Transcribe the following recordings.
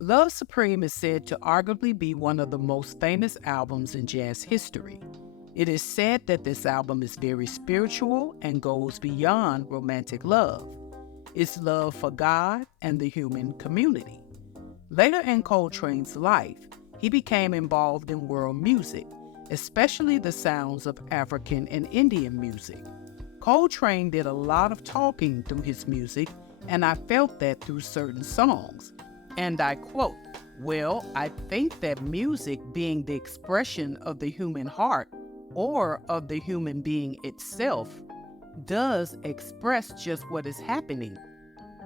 Love Supreme is said to arguably be one of the most famous albums in jazz history. It is said that this album is very spiritual and goes beyond romantic love. It's love for God and the human community. Later in Coltrane's life, he became involved in world music, especially the sounds of African and Indian music. Coltrane did a lot of talking through his music, and I felt that through certain songs. And I quote, "Well, I think that music being the expression of the human heart or of the human being itself does express just what is happening.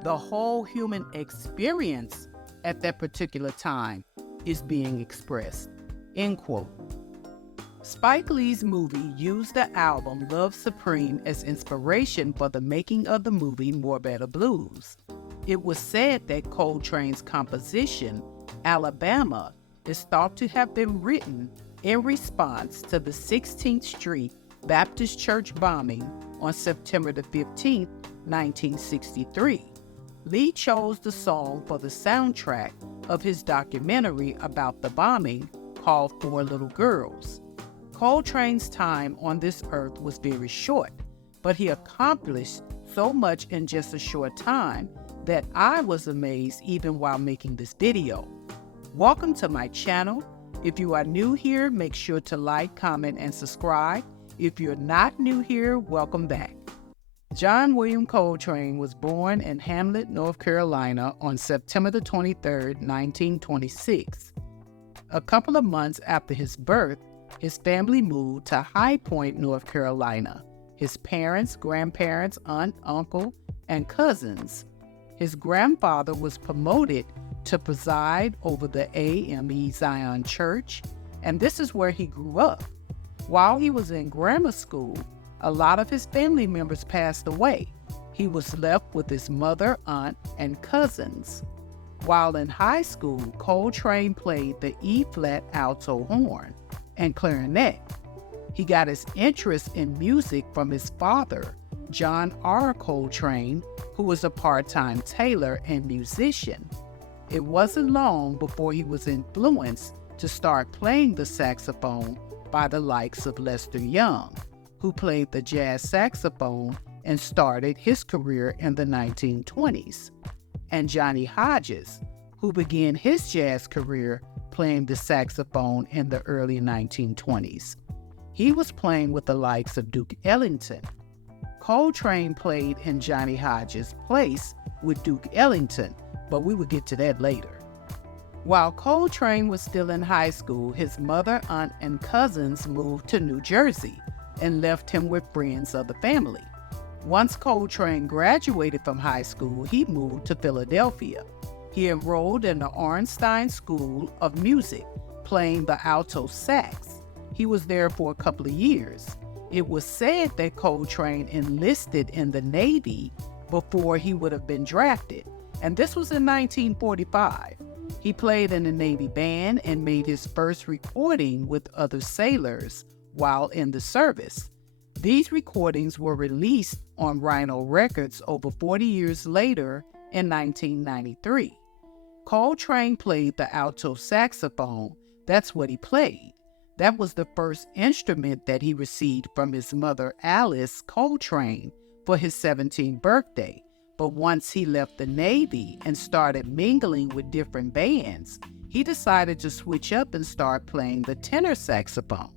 The whole human experience at that particular time is being expressed." End quote. Spike Lee's movie used the album Love Supreme as inspiration for the making of the movie More Better Blues. It was said that Coltrane's composition, Alabama, is thought to have been written in response to the 16th Street Baptist Church bombing on September the 15th, 1963. Lee chose the song for the soundtrack of his documentary about the bombing called Four Little Girls. Coltrane's time on this earth was very short, but he accomplished so much in just a short time that I was amazed even while making this video. Welcome to my channel. If you are new here, make sure to like, comment, and subscribe. If you're not new here, welcome back. John William Coltrane was born in Hamlet, North Carolina on September the 23rd, 1926. A couple of months after his birth, his family moved to High Point, North Carolina. His parents, grandparents, aunt, uncle, and cousins. His grandfather was promoted to preside over the AME Zion Church, and this is where he grew up. While he was in grammar school, a lot of his family members passed away. He was left with his mother, aunt, and cousins. While in high school, Coltrane played the E-flat alto horn and clarinet. He got his interest in music from his father, John R. Coltrane, who was a part-time tailor and musician. It wasn't long before he was influenced to start playing the saxophone by the likes of Lester Young, who played the jazz saxophone and started his career in the 1920s, and Johnny Hodges, who began his jazz career playing the saxophone in the early 1920s. He was playing with the likes of Duke Ellington. Coltrane played in Johnny Hodges' place with Duke Ellington, but we will get to that later. While Coltrane was still in high school, his mother, aunt, and cousins moved to New Jersey and left him with friends of the family. Once Coltrane graduated from high school, he moved to Philadelphia. He enrolled in the Ornstein School of Music, playing the alto sax. He was there for a couple of years. It was said that Coltrane enlisted in the Navy before he would have been drafted, and this was in 1945. He played in the Navy band and made his first recording with other sailors while in the service. These recordings were released on Rhino Records over 40 years later in 1993. Coltrane played the alto saxophone. That's what he played. That was the first instrument that he received from his mother, Alice Coltrane, for his 17th birthday. But once he left the Navy and started mingling with different bands, he decided to switch up and start playing the tenor saxophone.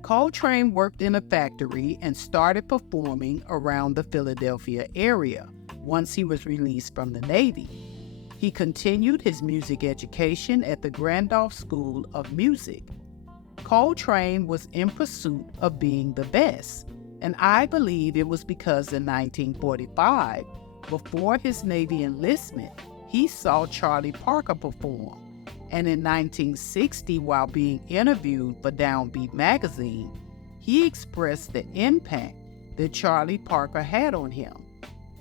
Coltrane worked in a factory and started performing around the Philadelphia area once he was released from the Navy. He continued his music education at the Randolph School of Music. Coltrane was in pursuit of being the best, and I believe it was because in 1945, before his Navy enlistment, he saw Charlie Parker perform. And in 1960, while being interviewed for Downbeat magazine, he expressed the impact that Charlie Parker had on him.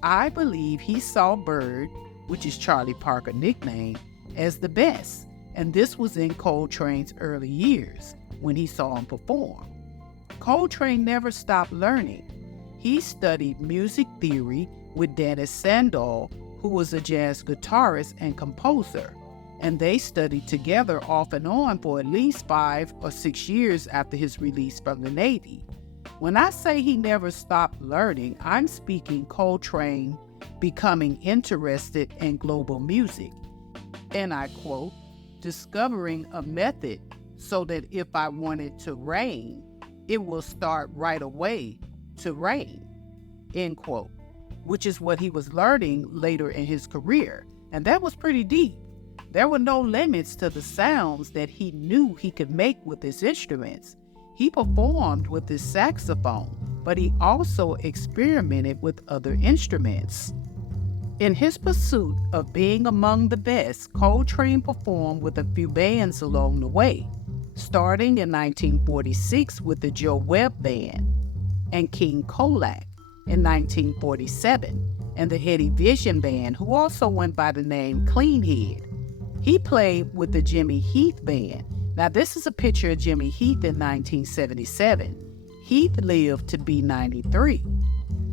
I believe he saw Bird, which is Charlie Parker's nickname, as the best, and this was in Coltrane's early years when he saw him perform. Coltrane never stopped learning. He studied music theory with Dennis Sandall, who was a jazz guitarist and composer. and they studied together off and on for at least 5 or 6 years after his release from the Navy. When I say he never stopped learning, I'm speaking Coltrane becoming interested in global music. And I quote, discovering a method so that if I want it to rain, it will start right away to rain, end quote, which is what he was learning later in his career. And that was pretty deep. There were no limits to the sounds that he knew he could make with his instruments. He performed with his saxophone, but he also experimented with other instruments. In his pursuit of being among the best, Coltrane performed with a few bands along the way, starting in 1946 with the Joe Webb Band and King Colac in 1947, and the Eddie Vision Band, who also went by the name Cleanhead. He played with the Jimmy Heath Band. Now, this is a picture of Jimmy Heath in 1977. Heath lived to be 93.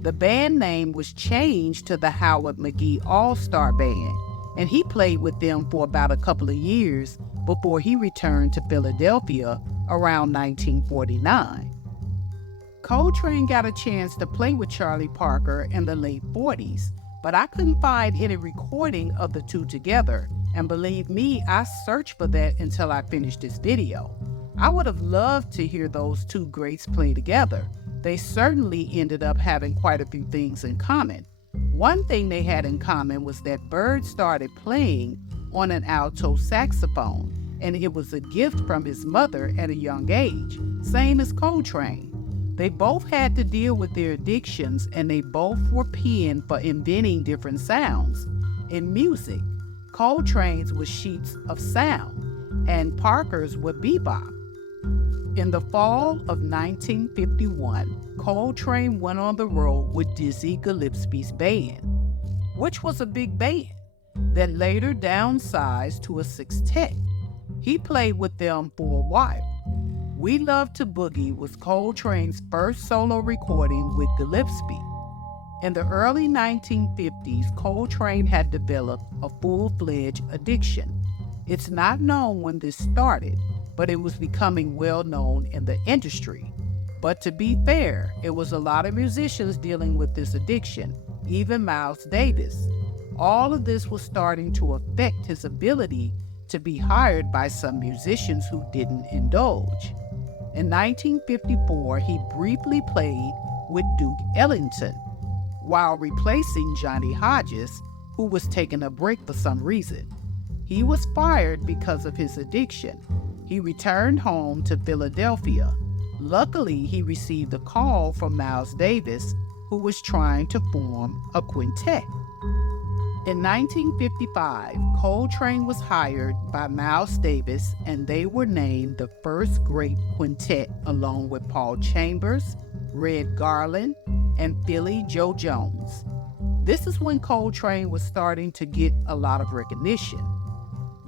The band name was changed to the Howard McGhee All-Star Band, and he played with them for about a couple of years before he returned to Philadelphia around 1949. Coltrane got a chance to play with Charlie Parker in the late 40s, but I couldn't find any recording of the two together, and believe me, I searched for that until I finished this video. I would have loved to hear those two greats play together. They certainly ended up having quite a few things in common. One thing they had in common was that Bird started playing on an alto saxophone, and it was a gift from his mother at a young age, same as Coltrane. They both had to deal with their addictions, and they both were penned for inventing different sounds. In music, Coltrane's was sheets of sound, and Parker's were bebop. In the fall of 1951, Coltrane went on the road with Dizzy Gillespie's band, which was a big band that later downsized to a sextet. He played with them for a while. We Love to Boogie was Coltrane's first solo recording with Gillespie. In the early 1950s, Coltrane had developed a full-fledged addiction. It's not known when this started, but it was becoming well known in the industry. But to be fair, it was a lot of musicians dealing with this addiction, even Miles Davis. All of this was starting to affect his ability to be hired by some musicians who didn't indulge. In 1954, he briefly played with Duke Ellington while replacing Johnny Hodges, who was taking a break for some reason. He was fired because of his addiction. He returned home to Philadelphia. Luckily, he received a call from Miles Davis, who was trying to form a quintet. In 1955, Coltrane was hired by Miles Davis, and they were named the first great quintet along with Paul Chambers, Red Garland, and Philly Joe Jones. This is when Coltrane was starting to get a lot of recognition.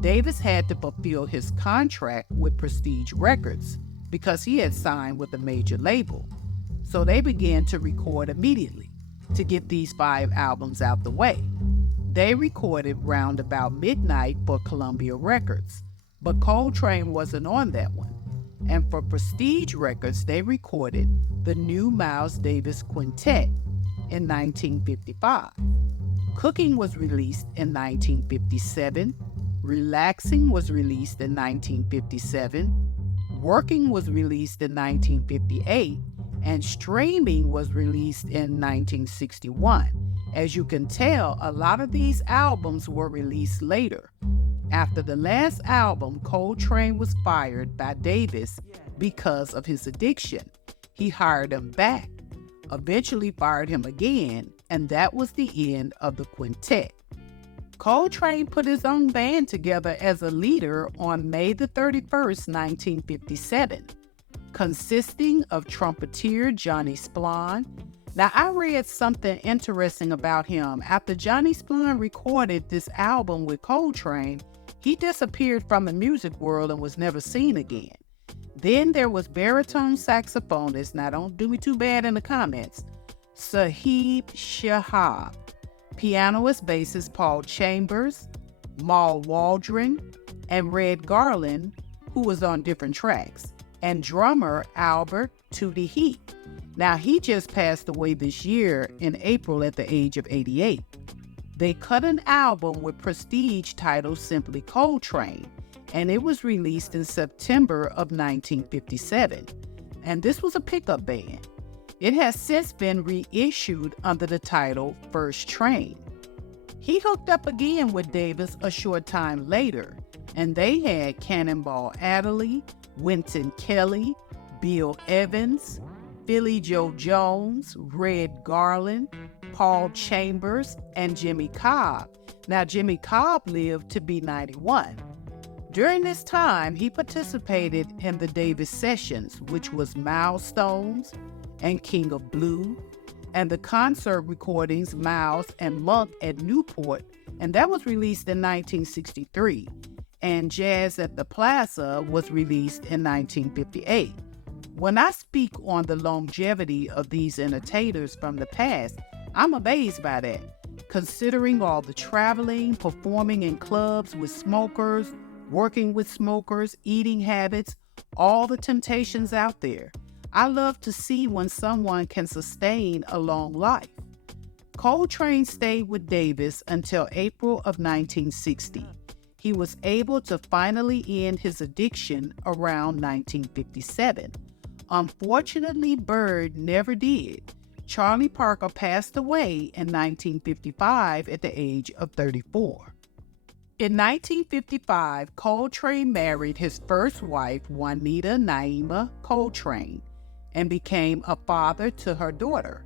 Davis had to fulfill his contract with Prestige Records because he had signed with a major label. So they began to record immediately to get these 5 albums out the way. They recorded round about midnight for Columbia Records, but Coltrane wasn't on that one. And for Prestige Records, they recorded the new Miles Davis Quintet in 1955. Cooking was released in 1957. Relaxing was released in 1957. Working was released in 1958. And Streaming was released in 1961. As you can tell, a lot of these albums were released later. After the last album, Coltrane was fired by Davis because of his addiction. He hired him back, eventually fired him again, and that was the end of the quintet. Coltrane put his own band together as a leader on May the 31st, 1957, consisting of trumpeter Johnny Splon. Now, I read something interesting about him. After Johnny Splon recorded this album with Coltrane, he disappeared from the music world and was never seen again. Then there was baritone saxophonist, now don't do me too bad in the comments, Sahib Shahab, pianist bassist Paul Chambers, Mal Waldron, and Red Garland, who was on different tracks, and drummer Albert Tootie Heat. Now, he just passed away this year in April at the age of 88. They cut an album with Prestige titled simply Coltrane, and it was released in September of 1957. And this was a pickup band. It has since been reissued under the title First Train. He hooked up again with Davis a short time later, and they had Cannonball Adderley, Wynton Kelly, Bill Evans, Philly Joe Jones, Red Garland, Paul Chambers, and Jimmy Cobb. Now, Jimmy Cobb lived to be 91. During this time, he participated in the Davis Sessions, which was Milestones and King of Blue, and the concert recordings Miles and Monk at Newport, and that was released in 1963, and Jazz at the Plaza was released in 1958. When I speak on the longevity of these entertainers from the past, I'm amazed by that, considering all the traveling, performing in clubs with smokers, working with smokers, eating habits, all the temptations out there. I love to see when someone can sustain a long life. Coltrane stayed with Davis until April of 1960. He was able to finally end his addiction around 1957. Unfortunately, Bird never did. Charlie Parker passed away in 1955 at the age of 34. In 1955, Coltrane married his first wife, Juanita Naima Coltrane, and became a father to her daughter.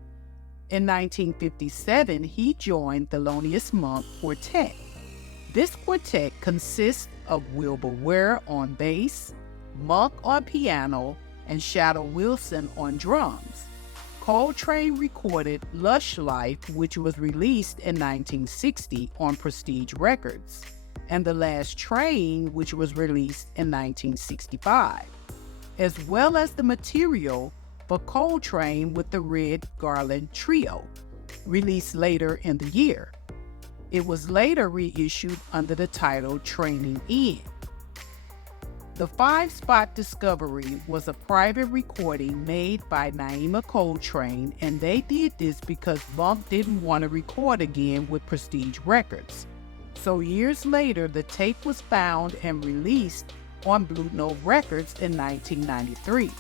In 1957, he joined Thelonious Monk Quartet. This quartet consists of Wilbur Ware on bass, Monk on piano, and Shadow Wilson on drums. Coltrane recorded Lush Life, which was released in 1960 on Prestige Records, and The Last Train, which was released in 1965, as well as the material for Coltrane with the Red Garland Trio, released later in the year. It was later reissued under the title Training In. The 5-spot Discovery was a private recording made by Naima Coltrane, and they did this because Monk didn't want to record again with Prestige Records. So years later, the tape was found and released on Blue Note Records in 1993.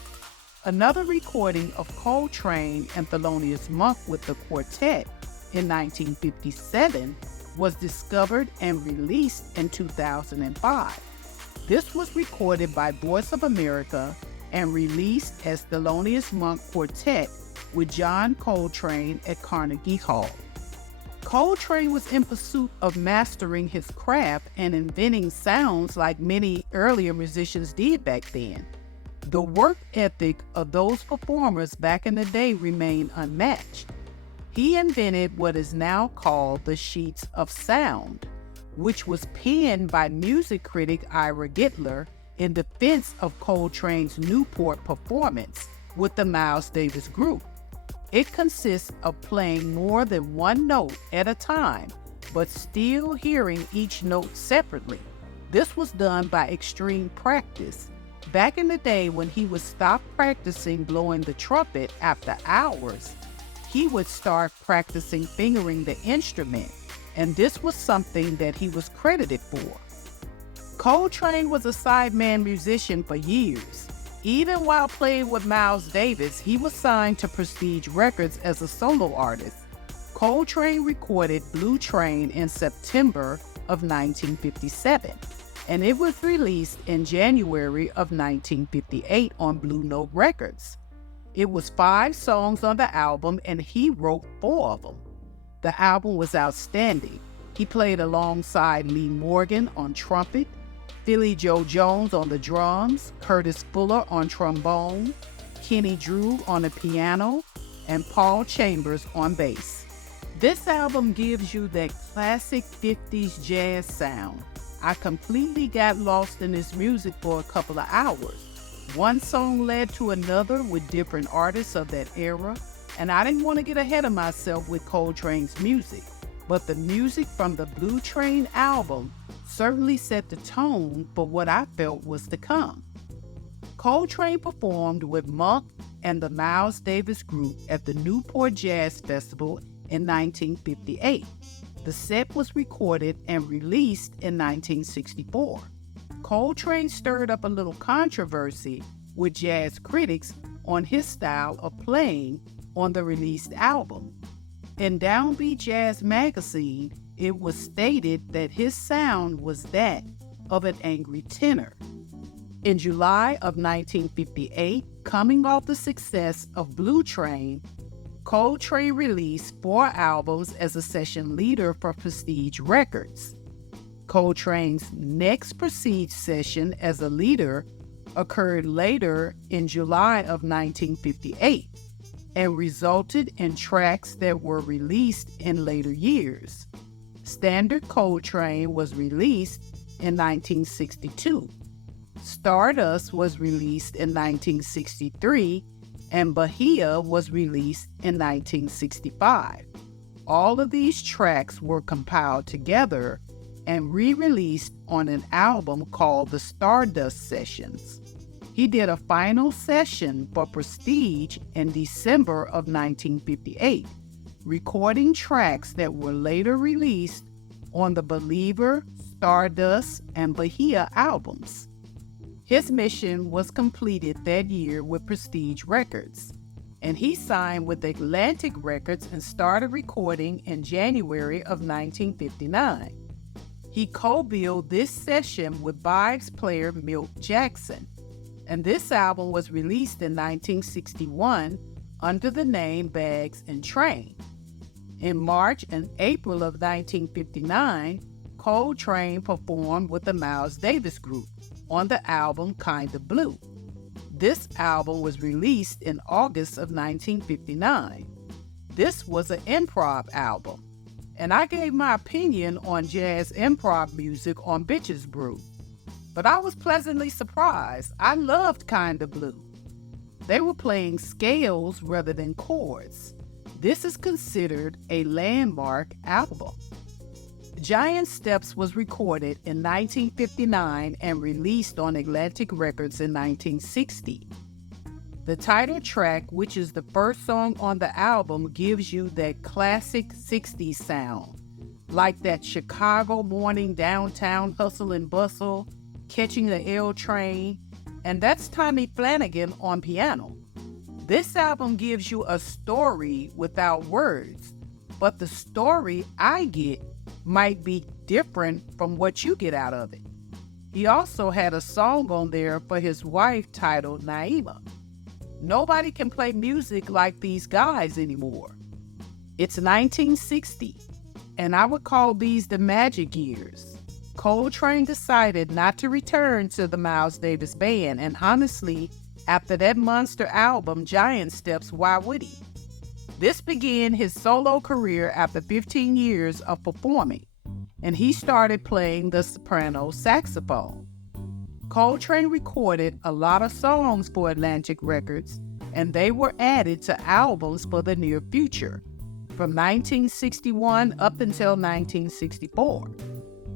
Another recording of Coltrane and Thelonious Monk with the quartet in 1957 was discovered and released in 2005. This was recorded by Voice of America and released as Thelonious Monk Quartet with John Coltrane at Carnegie Hall. Coltrane was in pursuit of mastering his craft and inventing sounds like many earlier musicians did back then. The work ethic of those performers back in the day remained unmatched. He invented what is now called the sheets of sound, which was penned by music critic Ira Gitler in defense of Coltrane's Newport performance with the Miles Davis Group. It consists of playing more than one note at a time, but still hearing each note separately. This was done by extreme practice. Back in the day when he would stop practicing blowing the trumpet after hours, he would start practicing fingering the instrument, and this was something that he was credited for. Coltrane was a sideman musician for years. Even while playing with Miles Davis, he was signed to Prestige Records as a solo artist. Coltrane recorded Blue Train in September of 1957, and it was released in January of 1958 on Blue Note Records. It was 5 songs on the album, and he wrote 4 of them. The album was outstanding. He played alongside Lee Morgan on trumpet, Philly Joe Jones on the drums, Curtis Fuller on trombone, Kenny Drew on the piano, and Paul Chambers on bass. This album gives you that classic 50s jazz sound. I completely got lost in this music for a couple of hours. One song led to another with different artists of that era, and I didn't want to get ahead of myself with Coltrane's music, but the music from the Blue Train album certainly set the tone for what I felt was to come. Coltrane performed with Monk and the Miles Davis Group at the Newport Jazz Festival in 1958. The set was recorded and released in 1964. Coltrane stirred up a little controversy with jazz critics on his style of playing on the released album. In Downbeat Jazz magazine, it was stated that his sound was that of an angry tenor. In July of 1958, coming off the success of Blue Train, Coltrane released 4 albums as a session leader for Prestige Records. Coltrane's next Prestige session as a leader occurred later in July of 1958 and resulted in tracks that were released in later years. Standard Coltrane was released in 1962. Stardust was released in 1963, and Bahia was released in 1965. All of these tracks were compiled together and re-released on an album called the Stardust Sessions. He did a final session for Prestige in December of 1958, recording tracks that were later released on the Believer, Stardust, and Bahia albums. His mission was completed that year with Prestige Records, and he signed with Atlantic Records and started recording in January of 1959. He co-billed this session with Vibes player Milt Jackson, and this album was released in 1961 under the name Bags and Train. In March and April of 1959, Coltrane performed with the Miles Davis Group on the album Kinda Blue. This album was released in August of 1959. This was an improv album, and I gave my opinion on jazz improv music on Bitches Brew. But I was pleasantly surprised. I loved Kinda Blue. They were playing scales rather than chords. This is considered a landmark album. Giant Steps was recorded in 1959 and released on Atlantic Records in 1960. The title track, which is the first song on the album, gives you that classic 60s sound, like that Chicago morning downtown hustle and bustle, catching the L train, and that's Tommy Flanagan on piano. This album gives you a story without words, but the story I get might be different from what you get out of it. He also had a song on there for his wife titled Naima. Nobody can play music like these guys anymore. It's 1960, and I would call these the magic years. Coltrane decided not to return to the Miles Davis Band, and honestly, after that monster album, Giant Steps, why would he? This began his solo career after 15 years of performing, and he started playing the soprano saxophone. Coltrane recorded a lot of songs for Atlantic Records, and they were added to albums for the near future, from 1961 up until 1964.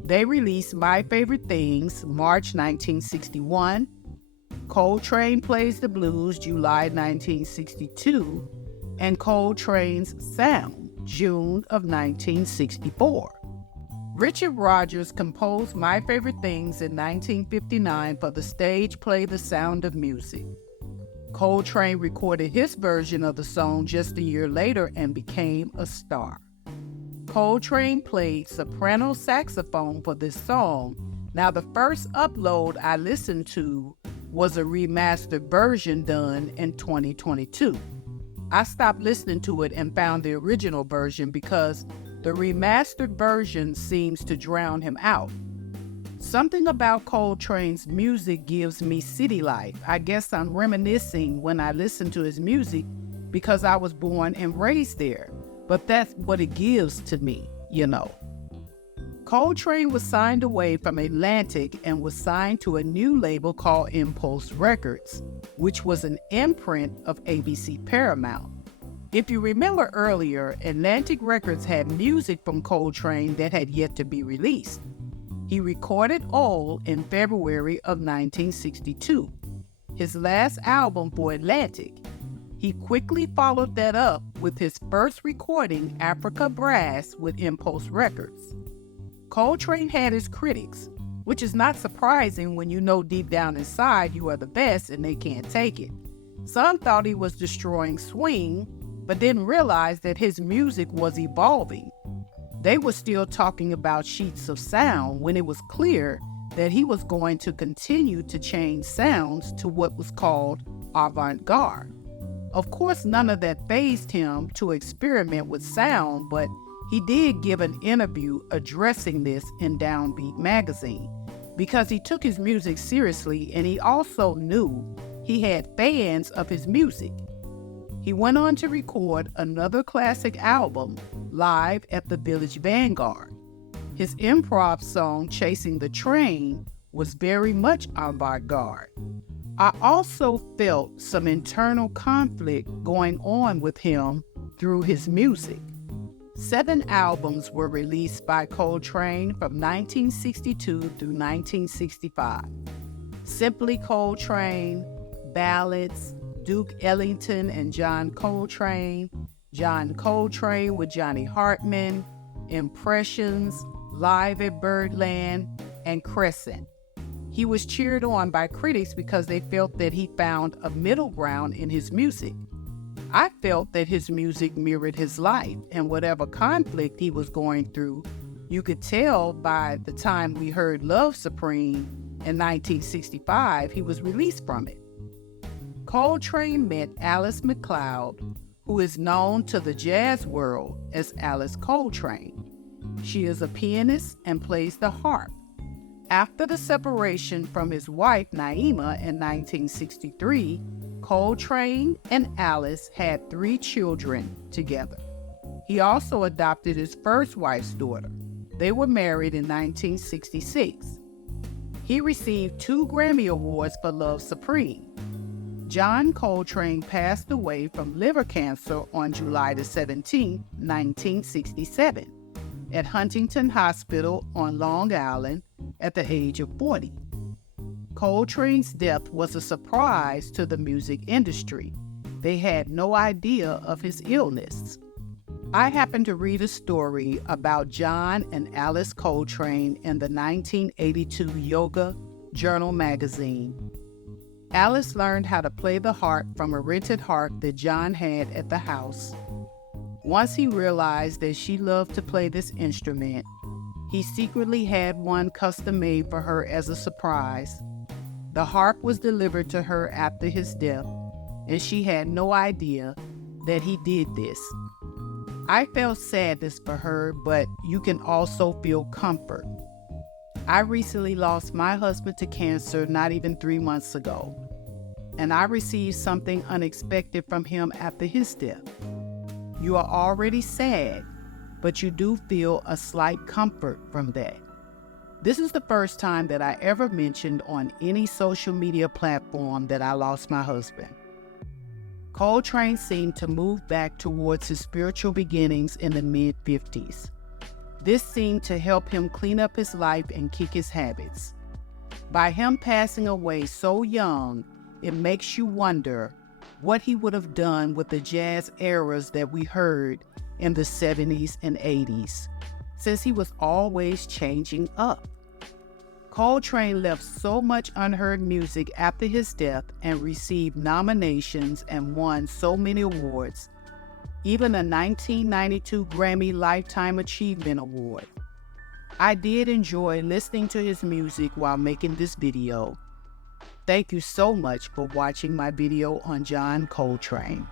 They released My Favorite Things, March 1961, Coltrane Plays the Blues, July 1962, and Coltrane's Sound, June of 1964. Richard Rodgers composed My Favorite Things in 1959 for the stage play The Sound of Music. Coltrane recorded his version of the song just a year later and became a star. Coltrane played soprano saxophone for this song. Now, the first upload I listened to was a remastered version done in 2022. I stopped listening to it and found the original version because the remastered version seems to drown him out. Something about Coltrane's music gives me city life. I guess I'm reminiscing when I listen to his music because I was born and raised there. But that's what it gives to me, you know. Coltrane was signed away from Atlantic and was signed to a new label called Impulse Records, which was an imprint of ABC Paramount. If you remember earlier, Atlantic Records had music from Coltrane that had yet to be released. He recorded Oil in February of 1962, his last album for Atlantic. He quickly followed that up with his first recording, Africa Brass, with Impulse Records. Coltrane had his critics, which is not surprising when you know deep down inside you are the best and they can't take it. Some thought he was destroying swing, but didn't realize that his music was evolving. They were still talking about sheets of sound when it was clear that he was going to continue to change sounds to what was called avant-garde. Of course, none of that fazed him to experiment with sound, but he did give an interview addressing this in Downbeat magazine because he took his music seriously and he also knew he had fans of his music. He went on to record another classic album live at the Village Vanguard. His improv song, Chasing the Train, was very much avant-garde. I also felt some internal conflict going on with him through his music. 7 albums were released by Coltrane from 1962 through 1965. Simply Coltrane, Ballads, Duke Ellington and John Coltrane, John Coltrane with Johnny Hartman, Impressions, Live at Birdland, and Crescent. He was cheered on by critics because they felt that he found a middle ground in his music. I felt that his music mirrored his life, and whatever conflict he was going through, you could tell by the time we heard Love Supreme in 1965, he was released from it. Coltrane met Alice MacLeod, who is known to the jazz world as Alice Coltrane. She is a pianist and plays the harp. After the separation from his wife Naima in 1963, Coltrane and Alice had 3 children together. He also adopted his first wife's daughter. They were married in 1966. He received 2 Grammy Awards for Love Supreme. John Coltrane passed away from liver cancer on July 17, 1967, at Huntington Hospital on Long Island at the age of 40. Coltrane's death was a surprise to the music industry. They had no idea of his illness. I happened to read a story about John and Alice Coltrane in the 1982 Yoga Journal magazine. Alice learned how to play the harp from a rented harp that John had at the house. Once he realized that she loved to play this instrument, he secretly had one custom made for her as a surprise. The harp was delivered to her after his death, and she had no idea that he did this. I felt sadness for her, but you can also feel comfort. I recently lost my husband to cancer not even 3 months ago, and I received something unexpected from him after his death. You are already sad, but you do feel a slight comfort from that. This is the first time that I ever mentioned on any social media platform that I lost my husband. Coltrane seemed to move back towards his spiritual beginnings in the mid-50s. This seemed to help him clean up his life and kick his habits. By him passing away so young, it makes you wonder what he would have done with the jazz eras that we heard in the 70s and 80s, since he was always changing up. Coltrane left so much unheard music after his death and received nominations and won so many awards, even a 1992 Grammy Lifetime Achievement Award. I did enjoy listening to his music while making this video. Thank you so much for watching my video on John Coltrane.